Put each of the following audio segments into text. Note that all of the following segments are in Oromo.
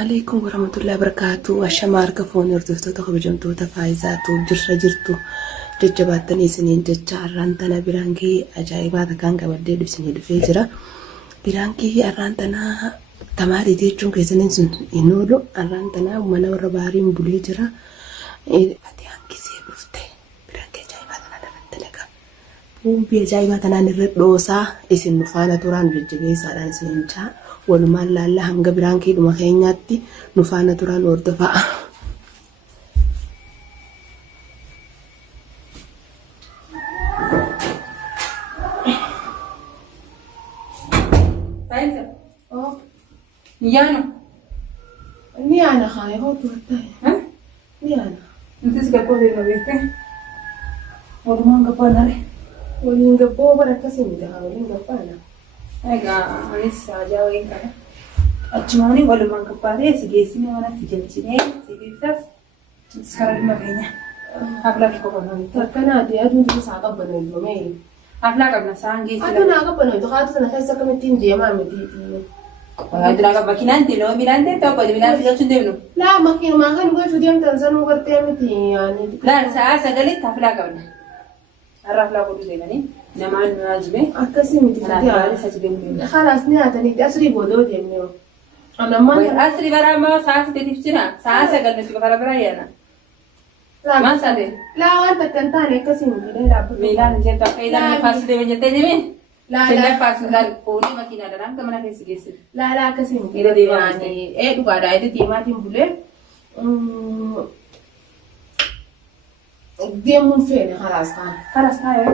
عليكم ورحمة الله وبركاته. الشمار كفون يرتفتو تخبجمتو تفايزاتو جرشة جرتو ججباتني سنين ججارانتنا برانكي أجايبات كان قبل بسنين الفجرة برانكي أرانتنا تماري ديجون كيسنين سن ينولو أرانتنا ومنا وربارين بوليجرة فتيانكي سيبفتي برانكي أجايباتنا نرتلقا بومبي أجايباتنا نردوسا إسن نفانا توران ججبيسا دان سنين جا walumaan laallaa hanga biraankii dhuma keenyaatti nu faana turaan hordofaa. Niano. Niana kaya ho tuatay. Ha? Niana. Ntis ka po din mabite. Walumaan ka pa na rin. Waling gapo para kasi waling gapa na. Ega anis ajawin kana achmani walumaan ka pa rin sige sinimana tijalchine sigitas skaral maganya habla ko pa no Takana di adun di sa ka banoy lumay. habla ka na sangi sila Adun na ka banoy to ka to na kaysa kamitin di mami di. adun ka bakinante no milante to ko di milante tijalchinde no La makin makan go judiyam tanzanu karte amiti yani. la sa galit habla ka na arafla ko di nani naman najme Akasi miti ana di. bari sa jide خلاص نهاتني تأسري بودو ديمنيو أنا ما asri bara ma sa sa tifsina sa galit ko kala bara yana ma sa de لا أنت كنتاني كسي مكيدة لا Milan jenta kaida لا me fasu de vejete dime لا sella لا fasu dal puri makina dalam kamana kesi kesi لا كسي إذا مكيدة ديما يعني إيه دوكا دا إيه ديما تيمبولي ديمون فين خلاص كان خلاص هاي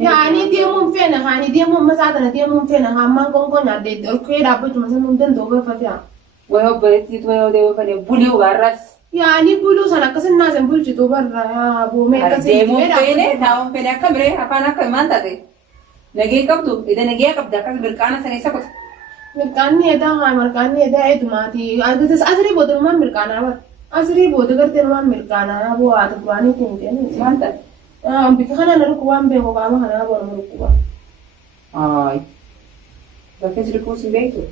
يعني ديمون فين يعني ديمون مساعدة ديمون فين هم ما كون عدد أوكي رابط مثلا ممكن دوبه فتيا وهو بريت وهو ده فني بولي وغرس يعني بلوز أنا كسر الناس بقول جدو برا يا أبو مي كسر demo fene taun fene kamre apana kamanta de nagi kabdu ida nagi kabda kas birkana sane sakut مركاني هذا ها مركاني هذا إيه دماتي أقول أسري بودر ما مركانا بس أسري بودر كرتي ما مركانا أبو عاد قراني تيجي manta بيكخنا نركوان بيهو كام خنا بورم نركوان ay bakes rikus beito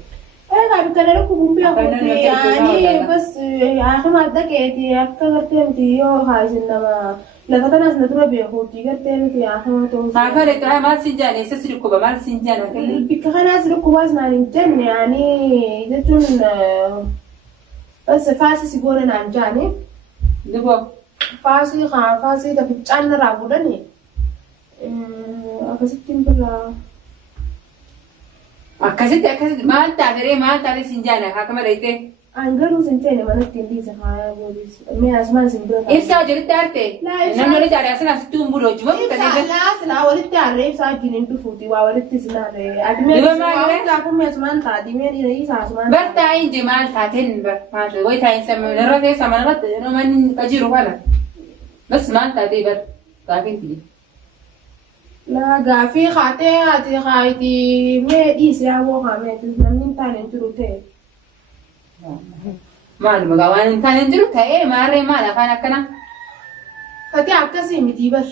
أنا قاعد بكنا نركوان بيهو أنا كتير نركب يعني بيهو بس يا أخي ما أدك إيه أكثر كتير متيو هاي إنما لا كتير ناس نتروى بيهو كتير متيو يا أخي ما توصل khafare to mal sinjane sesri ko ba mal sinjana kelli بيكخنا ناس نركوان ما نجن يعني جتون بس فاسي سيقولنا نانجاني dubo فاسي خا فاسي ده بتجان رابودني أكسبتين برا akkasitti maal taatee sinjana hakama reite أنقلوا سنتين ما نكتب سخايا بوليس مي أسمان سنبرا ibsa jirti arte لا إبسا namni wali taare asina situ mbulo juma إبسا لا سلا ولدت عرّي إبسا جنين تفوتي وولدت سناري أدمي إبا إبسا ما وولدت عفو مي أسمان تادي مي رئيس أسمان barta inje maal taateen bar maal way taayin sama narrate sama narrate no man kajiru wala bas maal taatee bar taafin tiji لا غافي خاتي هاتي خايتي مي ديس يا بو خامي تنمين تاني تروتي maal magawaan taanen jiru ta'ee maarree maal afaan akkana فتي عكسي متي بر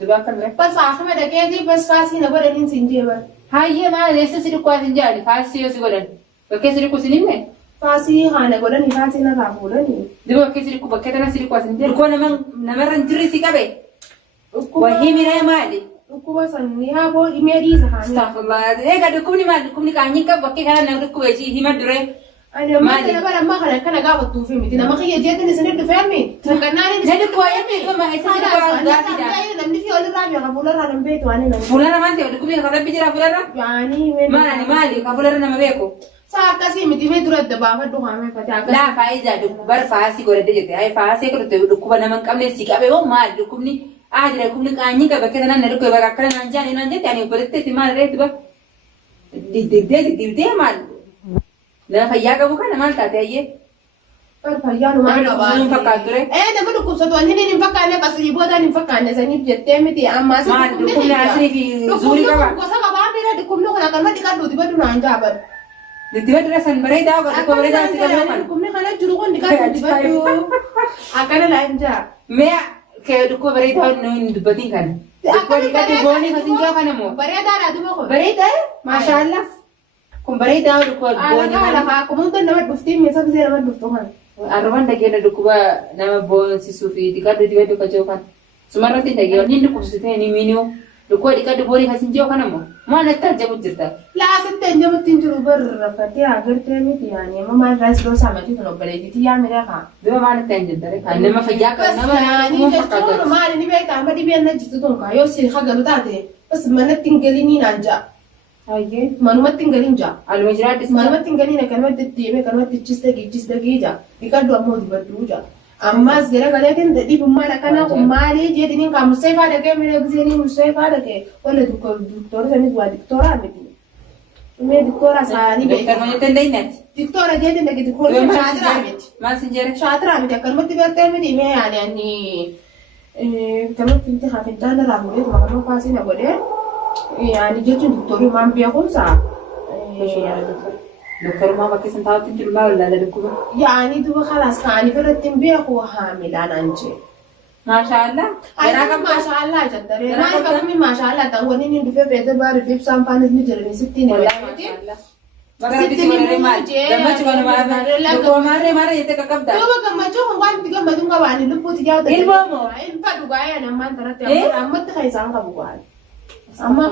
dubaa kan bira بس آخر ما دكتي بس فاسي نبرة لين سنجي بر hayyee maal eessa si dhukkoo asin jaali faasii yoo si godhan bakkee si dhukku sinimne فاسي خانة قولني فاسي نكافولني duba bakkee si dhukku bakkee tana si dhukku asin jaali dhukkoo namarra hin jirri si qabe wahii miree maali Ukuba sanni haa boo dhimee dhiisa haamee. Astaghfirullah. Egaa dhukkubni maal dhukkubni kaanyiin qabu bakkee kana nama dhukkube hima dure. Ani amma kana bara amma kana gaafattuu fi miti nama kiyya jeetin isin itti fe'ame. Kannaan inni Jadi kuayami itu mah isa sila kuayam gati dah. Namni fi olirraa biya kafuularraa nan beetu ani namni. Fulara mante dhukkubni kana bijira fulara. Yaani Mana ni mali ka fulara nama beeku. Saa akkasii miti mee dura adda baafadhu haamee fate akkasii. La faiza bar faasi godhate jette ay faasi godhate dhukkuba nama qabne si qabe oo maal dhukkubni aadira dhukkubni qaanyi qabe bakkee nan dhukkube bakka akkana nan jaani nan jette ani godhate maal reetu ba. Dibdee maal. Nama fayyaa qabu kana maal taate ayyee. Fayyaa numaa qaba. Nama fakkaatu ture. Nama dhukkubsatu wanti hin fakkaanne qasrii booda hin fakkaanne saniif jettee miti amma asii. Maal dhukkubni asrii fi zuurii qaba. Gosa qabaa miira dhukkubni kun akkanuma dhiqadhu dibadhu naan jaaban. Dibadhu san bareedaa dhukkuba bareedaa si qabu kan. Dhukkubni kana jiru kun dhiqadhu dibadhu akkana laan jaa. Mee kee dhukkuba bareedaa nu hin dubbatiin kana. Dukkoon dhiqatu boonii fasinjoo kana moo? Bareedaadha duuba kun. Bareeda maashaallah. Kun bareedaa dukkoon boonii kana. Lafa kumuun nama dhuftii meeshaa bisee nama dhuftu kana. Arrabaan dhageenya dhukkuba nama boonsisuu fi dhiqadhu dibadhu kajoo kan. Sumarratti dhageenya inni dhukkubsitee ni miinuu. Dukkoo dhiqadhu boonii fasinjoo kana moo? Maal itti ajaa'u jirta? Laasitti ajaa'utti hin jiru barra fattee agartee miti yaani amma maal raayis loo saamati kun obboleettii yaa miidhaa kaa. Duuba maal itti hin jirtare? Kan nama fayyaa kan nama ni jechuun maali ni beektaa amma dhibeen na jirtu tun kaa yoo si hagalu taate bas manatti hin galini naan ja'a. Ayyee. Manumatti hin galin ja'a. Aluma jiraadhis. Manumatti hin galin kanumatti deemee kanumatti chistagii ja'a. Dhiqadhu ammoo dibadhu ja'a. Ammas gara galeetiin dhibummaan akkana kun maali jedhanii kan Musseefaa dhaqee miidha giseenii Musseefaa dhaqee wala doktora sanis waa doktoraa miti. Mee doktora saanii beekaa. Doktora hojjetan dayinaati. Doktora jedhan dhaqee doktora shaatiraa miti. Maal sin jedhe? Shaatiraa miti akkanumatti gartee miti mee yaani kanumatti inti hafidhaan irraa fuudhee maqaa faasii na godhee yaani jechuun doktorri maan beekumsaa. Doktorummaa bakka isin taa'utti jiru maal ilaala dhukkuba? Yaani duuba khalaas kaanii irratti hin beeku haamilaan anjee. Maashaallah. Garaa kan maashaallah jettare. Maal qabmi maashaallah ta'u wanni inni dhufee feete baari ibsaan faanis ni jirani sitti ni maashaallah. Magaalatti si godhanii maal? Gammachuu kan maal? Dukkoo maarree jettee qaqqabda. Duuba gammachuu kun waan itti gammaduun qabaani lubbuutti jaawata. Ilmoo moo? Ilfa dhugaayee nammaan taratti ammatti kan isaan qabu gaari. Amma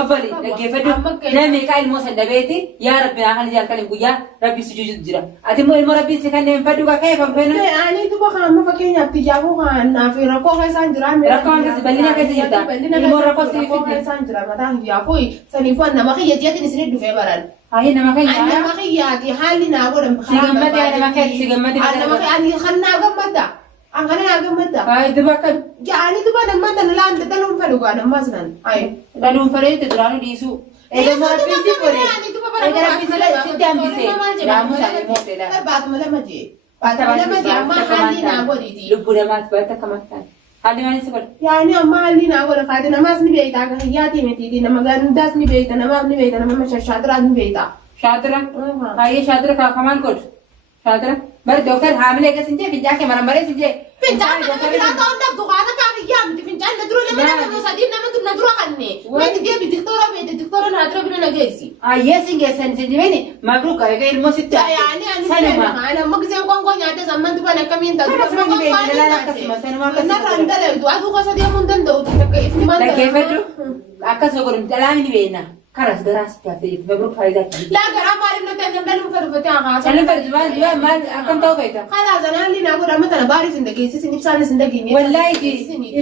Abbali dhaggeeffadhu namni kaa ilmoo sandabeeti yaa rabbi naa kan jaalkan guyyaa rabbi sujuutu jira ati immoo ilmoo rabbi si kan fadhu ka ka'e kan feenu ani duba kan amma fakkeenyaaf tijaabuu kan naaf rakkoo keessaan jira rakkoo akkasi bal'ina keessa jirta ilmoo rakkoo si fidde keessaan jira mataan tijaabuu saniifuu nama kiyya jeetiin isin dhufee baran ayi nama kiyyaati haalli naa godhan si gammade nama kee si gammade nama kee ani kan naa gammada angana naa gammada ayi duba kan jaani duba nama tan laan daluun fadhu ga nama sanan ayi daluun fadhu te duraanu dhiisu eegama rabbi si kore eegama rabbi si dambise naamu sani moote la baatuma lama jee amma haalli naa godhiti lubbu namaati baata kamattaan haalli maali si godha yaani amma haalli naa godha kaate namaas ni beeyta kan hiyyaati miti nama gandaas ni beeyta namaaf ni beeyta nama shashadraa ni beeyta shaadira ayi shaadira ka kamal godhu shaadira bar doktor hamile ke sinje finja ke maramare sinje finja ke bila ta onda duqata ka yam di finja na duro le mana no sadin na duro kanne weti dia bi doktora na duro bina nagesi aye singe sen sinje beni mabruk ka ke ilmo sitta yani ana magze kon kon ya ta zaman duba na kamin ta duba kon kon la kasima sen ma kasima na randa le du adu ko sadia mun dan do ta ke ifni man da ke fedu akaso gorum dalami ni bena karas garas ta fe mabruk faida la gara mari no ta ngam dalum fadu fata ha sen fadu ma mal akam taw faita khala zanan li na goda mata na bari sin da ke sin ibsan sin da gine wallahi ki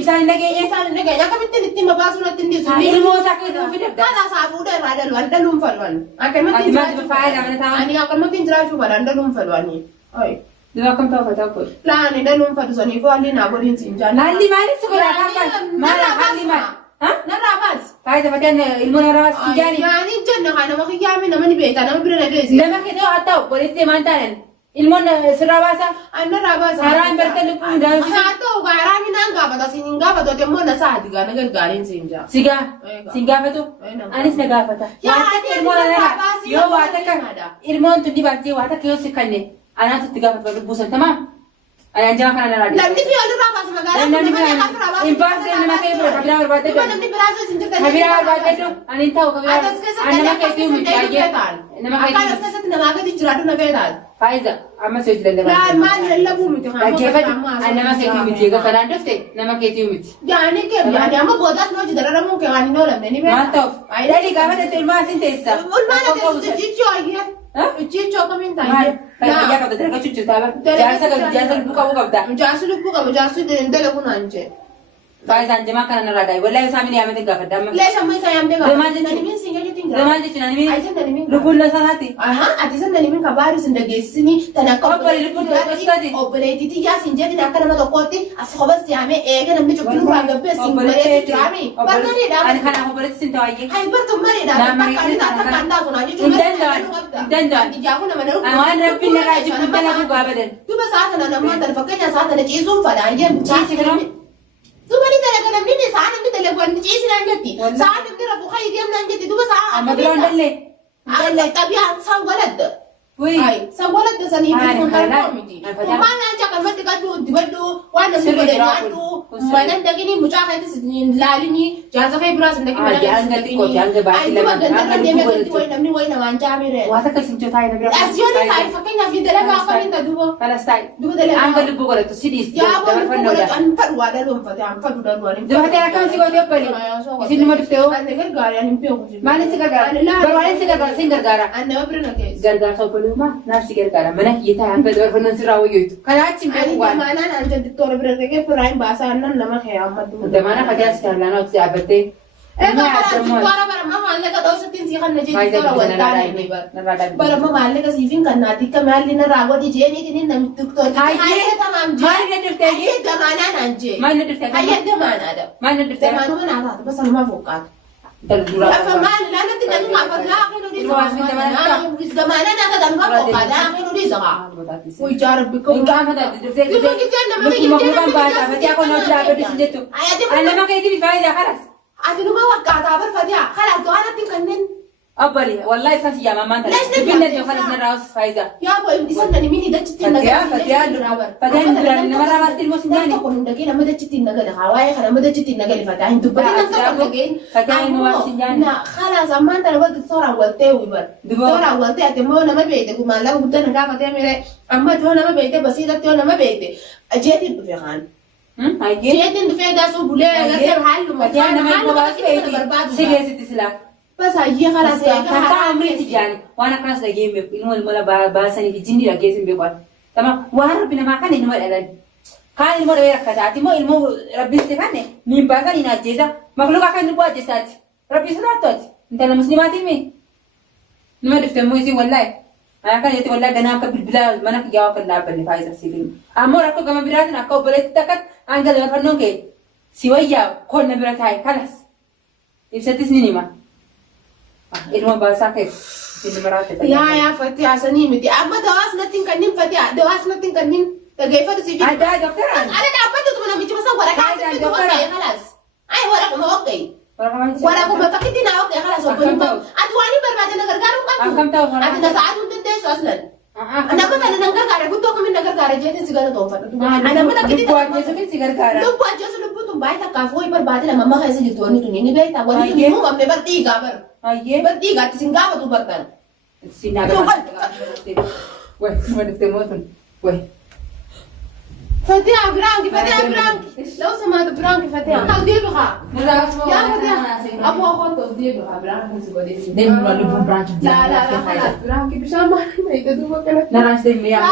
ibsan da gine ya kamin tin ma basu na tin di sun ilmo sakay do fi da khala sa fu da ra da dalum falwan akan matin ma faida mana ta ani akan matin jira shu balan dalum falwani ai do akam taw faita ko la ni dalum fadu sani fo ali na godin sin jan halli mari su goda kan mala halli ma ha na rabas faida fatan ilmo na rabas tijani yani janna kana ma khiyami na mani beeta na bira na desi lama ke do ataw bolite mantan ilmo na sirabasa anna rabas haram bertel ku da ha to garami nan ga bata sin ga bata te mo na sa diga na gargarin sin ja siga singa fatu anis na gafata ya ilmo na yo wata kan ilmo tu di bati wata ke yo sikanne ana tu tiga fatu busan tamam ayan jama kana na radi lamni fi alu rabas magala lamni fi alu impas de na ke pro kabira barbate do lamni brasa sin ta kabira barbate do anin taw kabira anna ke tiu mi aye nama ke akan skasat na maga di jiradu na bedal faiza amma soj lalle la man labu mi ta ke fatu anna ke tiu mi ga kana dofte nama ke tiu mi yani ke yani amma bodas no jidara mu ke ani no lamni ni be ma taw ai dali ga mata tilma sin tessa ulma na ke jicho aye jicho kamin ta ya ka da ka chuchu ta ba jasa buka buka da jasu lu buka jasu de ndele kuna nje faiza anjama kana na radai wallahi samini ya mete ga fadama le shamai sa yamde ga Romanji nani min singa jitin ga romanji china ni ai san nani min lukun la sanati aha ati san nani min ka bari sin da gesini tana ka Obbali lukun da stadi obale titi ya sin je da kana mata koti asxoba siyame e ga namni chukun ra ga be sin bare trami barnani da an kana hobbali sin tawaye ai bartu mari da ta kan da kan da kuna ji chukun intendan di ja kuna mana an rabbi na ga ji kun da ku gabadan duba sa ta nan man da fakanya sa ta da ci sun fada an je ci sigaro duba ni daga nan ni sa nan da legon ci sin an jatti sa nan da rabu kai dem nan jatti duba sa amma don dalle dalle tabiya san walad wi ai san walad da sani Ai, kun kala. har komiti kuma na ja kan mata ka do dibado waan namni godhe nyaadhu mana dhaqanii mucaa keessas laalini jaarsa kee biraas dhaqanii mana keessatti namni wayi namaan jaamire waa takka isin jotaa ina bira asyooni taa'e fakkeenyaaf dalagaa akkamiin duuba falastai duuba dalagaa anga lubbu godhatu sidis yaa boonu godhatu an fadhu waa dhaluun fate an fadhu dhalu ani duuba tee akkam si godhe obbali isin nima dhuftee oo anne gargaari ani beeku maali si gargaara barbaadeen si gargaara sin gargaara anne bira na keessa gargaarsa obboluma naa si gargaara mana kiyyataa hanga dorfannan sirraa wayyoitu kana achi hin beeku waan damaanaan an jaddittoola bira dhaqee firaayin baasaa annan nama kee ammaddu damaana fatiyaa si taarlaanaa uti dhaabbattee Barama maallaqa siifin kan naati akka maalli narraa godhi jeeniitiin namni tuktooti. Hayyee tamaam jee. Maali na dirtee? Hayyee damaanaa naan jee. Maali na dirtee? Hayyee damaanaadha. Maali na dirtee? Damaanuma naa taatu basa namaa foqqaatu. Daldura. Lafa maali laanatti namni maafatu laaqiin odii sama. Damaanaa naa taatu namaa foqqaatu laaqiin odii sama. Wuy jaarabbi koo. Inqaama taatu dirtee. Duuba gizeen nama Lukkuma kubbaan baasaa fatiyaa kun hojii dhaabbattu sin jettu. Annama keetiif faayidaa karas. Ati numa waqqaataa barfatiyaa kalaas do'aanatti kanneen. Abbali wallahi isa si yaama maanta. Dubbiin dhaqee kanas narraa os faayidaa. Yaa boy isan nani mini dachitti Fatiyaa duraan namarraa baasti ilmoo sin jaani. Kun hundaqee nama dachitti nagala hawaayee kana nama dachitti nagala fataa hin dubbatin nama tokko nageen. Fatiyaa ilmoo baasti sin jaani. Na kalaas ammaan tana wal tooraan waltee wibar. Tooraan waltee ati immoo nama beekte kun maallaqa guddaa nagaa fatee mire amma yoo nama beekte basiirratti yoo nama beekte jeetiin dhufe kaan. Jeetiin dhufee gaasuu bulee gargar halluma. Fatiyaa nama ilmoo baasti si geessitti silaa. Bas hayyee kalaas Kata amriti jani wana kanas da game ilmu mala basani fi jindi da gesin be kwat tama wana rabbi na makane ilmu dalal kan ilmu da yakata ati mo ilmu rabbi se kane min basani na jeza makluka kan ilmu ajesati rabbi salatot intala muslimati mi nima difte mo isi wallahi aya kan yati wallahi dana ka bilbila mana ki jawa kan labani faiza silim amor akko gama biratin akko bolet takat angal wa fannon ke siwaya kon na biratai kalas ibsatis ninima ilmu bahasa ke ini merata ya Fatia sani miti amma dawas natin kanin Fatia dawas natin kanin tagaifa tu sivil ada dokter ada apa tu mana bicara pasal wala kasi tu wala kalas ay wala ko okay wala ko matakiti na okay kalas wala ko adwani berbada nagar garung kan ada saat untuk tes aslan anda apa tanda nagar gara gusto kami nagar gara jadi sigara to anda matakiti buat dia sebenarnya sigar gara lu buat dia sebelum tu baik tak kafoi berbada lah mama kayak segitu ni baik tak wala ni mu amne berti kabar Aye. Berti kat singgawa tu bertan. Sinaga. Weh, cuma dite moton. Weh. Fatia branki. Law sama tu branki Fatia. Kau dia berha. Ya Fatia. Aku tu dia berha branki segede. Den lalu pun branki dia. La. Branki bersama. Itu tu bukan. Naras den ya.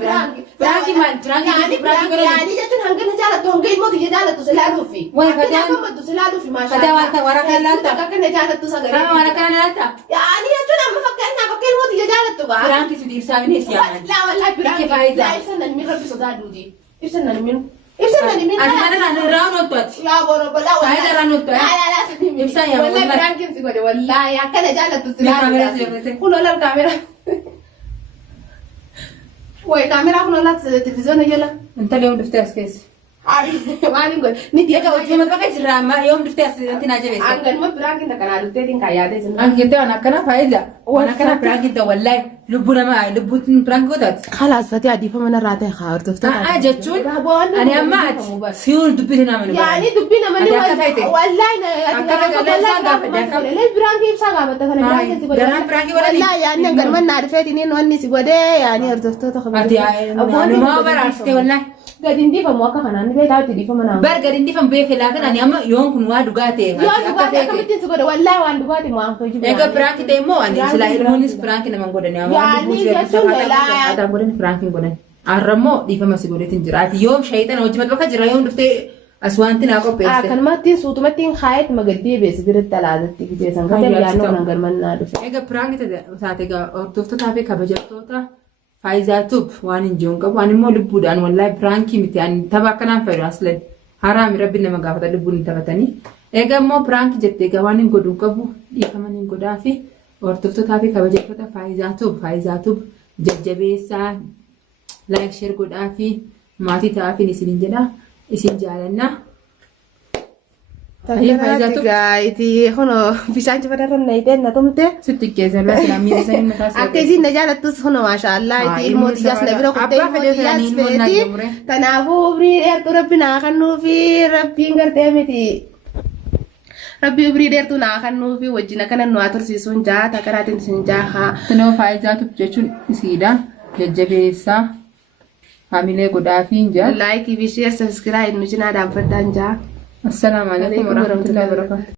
Branki. Branki man, branki branki. Yani jatuh hanggan jalan tu hanggan mau dia jalan tu selalu fi. Weh, Fatia. Aku tu selalu fi masya. Fatia warakan lanta. Kakak jalan tu sagara. Kamu warakan lanta. Yani jatuh nama fakir mau dia jalan tu ba. Branki sudah irsa ini siapa? La wallahi branki. La irsa nan min rabbi soda dudi. Ibsan nan min. Ana rano tot. Ya boro bala wallahi. Saya rano tot. La Ibsan ya wallahi brankin si gode wallahi akala jala tu sila. Kamera sila. Kulo la kamera. Woi kamera kulo la television yala. Anta leo duftas kes. Maalin god. Ni dia Kau cuma pakai drama, yom duftas nanti naja besi. Anggan mo brankin ta kana lutte din kaya de sun. Ang kita anak kana faiza. Anak kana brankin ta wallahi lubbuna ma lubbutin brankotat. خلاص فتي عدي فما راتي خاور تفتح جتشون أنا أمات سيول دبينا من يعني دبينا من والله لا برانكي بساقا بتكلم والله يعني نقدر ما نعرفه تنين واني سيقودي يعني ارتفتو تخبر أنا ما بعرفته والله قاعدين دي فموقع خنان دي تاعتي دي فمنا قاعدين دي فم بيك لكن أنا أما يوم كنوا دقاتي يوم دقاتي كمتين سيقودي والله وان دقاتي ما أنكو جيب إيه برانكي تيمو أنا سلاي المونيس برانكي نمان قدني يعني جتشون لا هذا قدني برانكي قدني arramo di fama siguretin jirati yom shaytan wajmat baka jira yom dufte aswantin ako peste kan matti sutumatin khayat magadi bes diret taladati gide sanga yano nangar manna dufe ega prangi ta saate ga ortofto tafe kabajartota faizatub wanin jonga wanin mo lubudan wallahi pranki miti an tabakana fayro aslan haram rabbi nama gafata lubun tabatani ega mo pranki jette ga wanin godun kabu di kamanin godafi ortofto tafe kabajartota faizatub jajjabesa like share godaafi maatii ta'aafin isin jedha isin jaalanna Tangarati gaiti hono bishaan cifadarra na ite na tumte. Sitti keessa lammii isaanii mataa isaa. Akka isin na jaalattus hono maashaallah itti ilmoo xiyyaas na bira kuttee ilmoo xiyyaas feeti. Kanaafuu umrii dheertuu rabbi naa kennuufi rabbiin gartee miti. Rabbi umrii dheertuu naa kennuufi wajjin akkana nu haa tursiisuun jaa takaraatiin isin jaa haa. Tinoo faayidaatu jechuun isiidha. Jajjabeessaa. Hamilee godhaafiin jaa. Laayikii fi sheer sabiskiraayib nu cinaa dhaabbadhaan jaa. Assalamu alaikum warahmatullahi wabarakatuh.